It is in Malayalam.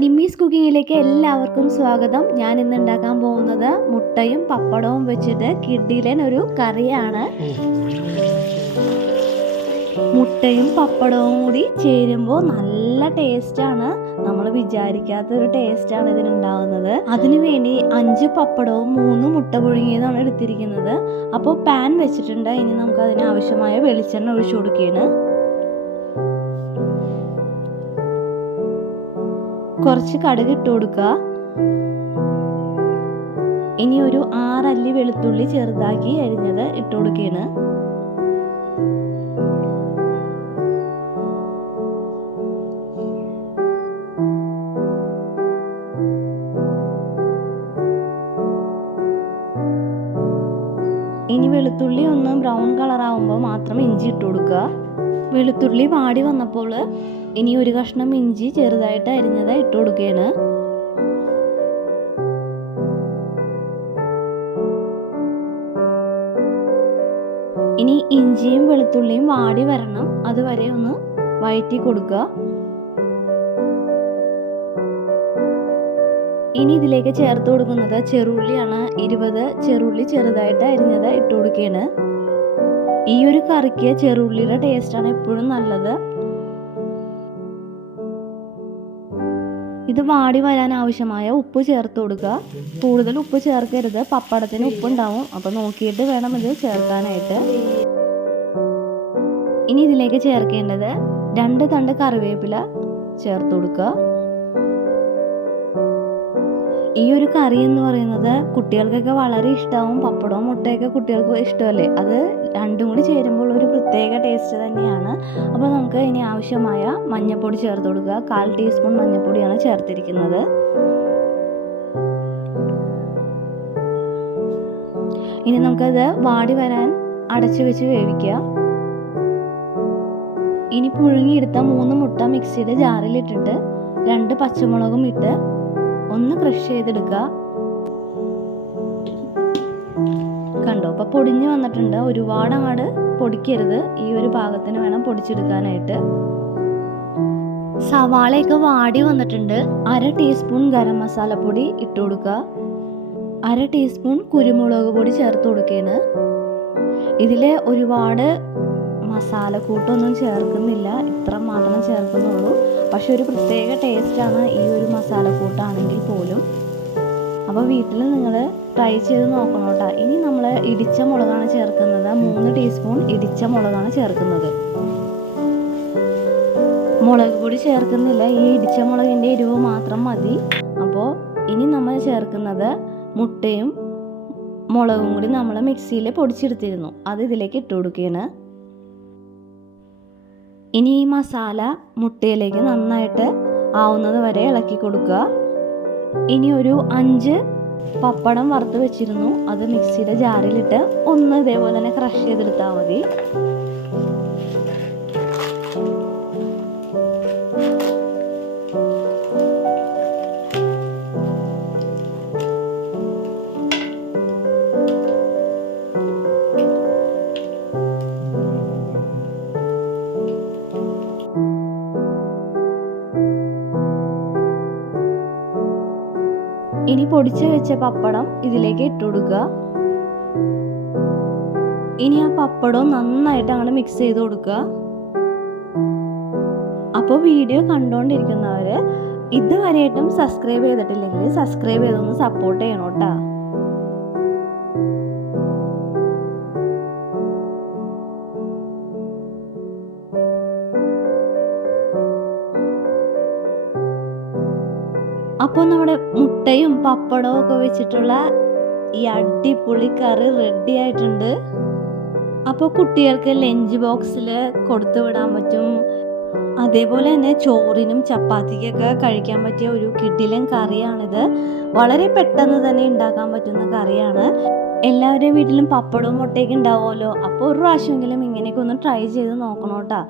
നിമ്മീസ് കുക്കിങ്ങിലേക്ക് എല്ലാവർക്കും സ്വാഗതം. ഞാൻ ഇന്ന് ഉണ്ടാക്കാൻ പോകുന്നത് മുട്ടയും പപ്പടവും വെച്ചിട്ട് കിഡിലൻ ഒരു കറിയാണ്. മുട്ടയും പപ്പടവും കൂടി ചേരുമ്പോൾ നല്ല ടേസ്റ്റാണ്. നമ്മൾ വിചാരിക്കാത്തൊരു ടേസ്റ്റാണ് ഇതിനുണ്ടാകുന്നത്. അതിനുവേണ്ടി 5 പപ്പടവും 3 മുട്ട പുഴുങ്ങിയതാണ് എടുത്തിരിക്കുന്നത്. അപ്പോൾ പാൻ വെച്ചിട്ടുണ്ട്. ഇനി നമുക്ക് അതിനാവശ്യമായ വെളിച്ചെണ്ണ ഒഴിച്ചു കൊടുക്കുകയാണ്. കുറച്ച് കടുക് ഇട്ട് കൊടുക്കുക. ഇനി ഒരു 6 അല്ലി വെളുത്തുള്ളി ചെറുതാക്കി അരിഞ്ഞത് ഇട്ട് കൊടുക്കുകയാണ്. ഇനി വെളുത്തുള്ളി ഒന്ന് ബ്രൗൺ കളർ ആവുമ്പോൾ മാത്രം ഇഞ്ചി ഇട്ട് കൊടുക്കുക. വെളുത്തുള്ളി വാടി വന്നപ്പോൾ ഇനി ഒരു കഷ്ണം ഇഞ്ചി ചെറുതായിട്ട് അരിഞ്ഞത് ഇട്ട് കൊടുക്കുകയാണ്. ഇനി ഇഞ്ചിയും വെളുത്തുള്ളിയും വാടി വരണം, അതുവരെ ഒന്ന് വഴറ്റി കൊടുക്കുക. ഇനി ഇതിലേക്ക് ചേർത്ത് കൊടുക്കുന്നത് ചെറുള്ളിയാണ്. 20 ചെറുള്ളി ചെറുതായിട്ട് അരിഞ്ഞത് ഇട്ട് കൊടുക്കുകയാണ്. ഈ ഒരു കറിക്ക് ചെറുള്ളിയുടെ ടേസ്റ്റാണ് എപ്പോഴും നല്ലത്. ഇത് വാടി വരാൻ ആവശ്യമായ ഉപ്പ് ചേർത്ത് കൊടുക്കുക. കൂടുതൽ ഉപ്പ് ചേർക്കരുത്, പപ്പടത്തിന് ഉപ്പുണ്ടാവും. അപ്പോൾ നോക്കിയിട്ട് വേണം ഇത് ചേർക്കാനായിട്ട്. ഇനി ഇതിലേക്ക് ചേർക്കേണ്ടത് 2 തണ്ട് കറിവേപ്പില ചേർത്ത് കൊടുക്കുക. ഈ ഒരു കറി എന്ന് പറയുന്നത് കുട്ടികൾക്കൊക്കെ വളരെ ഇഷ്ടമാവും. പപ്പടവും മുട്ടയൊക്കെ കുട്ടികൾക്ക് ഇഷ്ടമല്ലേ, അത് രണ്ടും കൂടി ചേരുമ്പോൾ ഒരു പ്രത്യേക ടേസ്റ്റ് തന്നെയാണ്. അപ്പോൾ നമുക്ക് ഇനി ആവശ്യമായ മഞ്ഞൾപ്പൊടി ചേർത്ത് കൊടുക്കുക. 1/4 ടീസ്പൂൺ മഞ്ഞൾപ്പൊടിയാണ് ചേർത്തിരിക്കുന്നത്. ഇനി നമുക്കത് വാടി വരാൻ അടച്ചു വെച്ച് വേവിക്കുക. ഇനി പുഴുങ്ങിയെടുത്ത 3 മുട്ട മിക്സിയുടെ ജാറിലിട്ടിട്ട് 2 പച്ചമുളകും ഇട്ട് ഒന്ന് ക്രഷ് ചെയ്തെടുക്കുക. കണ്ടോ, അപ്പോൾ പൊടിഞ്ഞു വന്നിട്ടുണ്ട്. ഒരുപാട് അങ്ങോട്ട് പൊടിക്കരുത്, ഈ ഒരു പാകത്തിന് വേണം പൊടിച്ചെടുക്കാനായിട്ട്. സവാളയൊക്കെ വാടി വന്നിട്ടുണ്ട്. 1/2 ടീസ്പൂൺ ഗരം മസാലപ്പൊടി ഇട്ട് കൊടുക്കുക. 1/2 ടീസ്പൂൺ കുരുമുളക് പൊടി ചേർത്ത് കൊടുക്കുകയാണ്. ഇതിൽ ഒരുപാട് മസാലക്കൂട്ടൊന്നും ചേർക്കുന്നില്ല, ഇത്ര മാത്രം ചേർക്കുന്നുള്ളൂ. പക്ഷെ ഒരു പ്രത്യേക ടേസ്റ്റാണ് ഈ ഒരു മസാലക്കൂട്ടാണെങ്കിൽ പോലും. അപ്പോൾ വീട്ടിൽ നിങ്ങൾ ട്രൈ ചെയ്ത് നോക്കണം കേട്ടോ. ഇനി നമ്മൾ ഇടിച്ച മുളകാണ് ചേർക്കുന്നത്. 3 ടീസ്പൂൺ ഇടിച്ച മുളകാണ് ചേർക്കുന്നത്. മുളക് പൊടി ചേർക്കുന്നില്ല, ഈ ഇടിച്ച മുളകിൻ്റെ എരിവ് മാത്രം മതി. അപ്പോൾ ഇനി നമ്മൾ ചേർക്കുന്നത് മുട്ടയും മുളകും കൂടി നമ്മൾ മിക്സിയിൽ പൊടിച്ചെടുത്തിരുന്നു, അത് ഇതിലേക്ക് ഇട്ട് കൊടുക്കുകയാണ്. ഇനി ഈ മസാല മുട്ടയിലേക്ക് നന്നായിട്ട് ആവുന്നത് വരെ ഇളക്കി കൊടുക്കുക. ഇനി ഒരു 5 പപ്പടം വറുത്ത് വെച്ചിരുന്നു, അത് മിക്സിയുടെ ജാറിലിട്ട് ഒന്ന് ഇതേപോലെ തന്നെ ക്രഷ് ചെയ്തെടുത്താൽ മതി. ഇനി പൊടിച്ച് വെച്ച പപ്പടം ഇതിലേക്ക് ഇട്ട് കൊടുക്കുക. ഇനി ആ പപ്പടം നന്നായിട്ട് അങ്ങനെ മിക്സ് ചെയ്ത് കൊടുക്കുക. അപ്പോൾ വീഡിയോ കണ്ടുകൊണ്ടിരിക്കുന്നവർ ഇതുവരെയായിട്ടും സബ്സ്ക്രൈബ് ചെയ്തിട്ടില്ലെങ്കിൽ സബ്സ്ക്രൈബ് ചെയ്തൊന്ന് സപ്പോർട്ട് ചെയ്യണം കേട്ടോ. അപ്പോൾ നമ്മുടെ മുട്ടയും പപ്പടവും ഒക്കെ വെച്ചിട്ടുള്ള ഈ അടിപൊളി കറി റെഡി ആയിട്ടുണ്ട്. അപ്പോൾ കുട്ടികൾക്ക് ലഞ്ച് ബോക്സിൽ കൊടുത്തു വിടാൻ പറ്റും. അതേപോലെ തന്നെ ചോറിനും ചപ്പാത്തിക്കൊക്കെ കഴിക്കാൻ പറ്റിയ ഒരു കിടിലൻ കറിയാണിത്. വളരെ പെട്ടെന്ന് തന്നെ ഉണ്ടാക്കാൻ പറ്റുന്ന കറിയാണ്. എല്ലാവരുടെയും വീട്ടിലും പപ്പടവും മുട്ടയൊക്കെ ഉണ്ടാവുമല്ലോ. അപ്പോൾ ഒരു പ്രാവശ്യമെങ്കിലും ഇങ്ങനെയൊക്കെ ഒന്ന് ട്രൈ ചെയ്ത് നോക്കണം കേട്ടോ.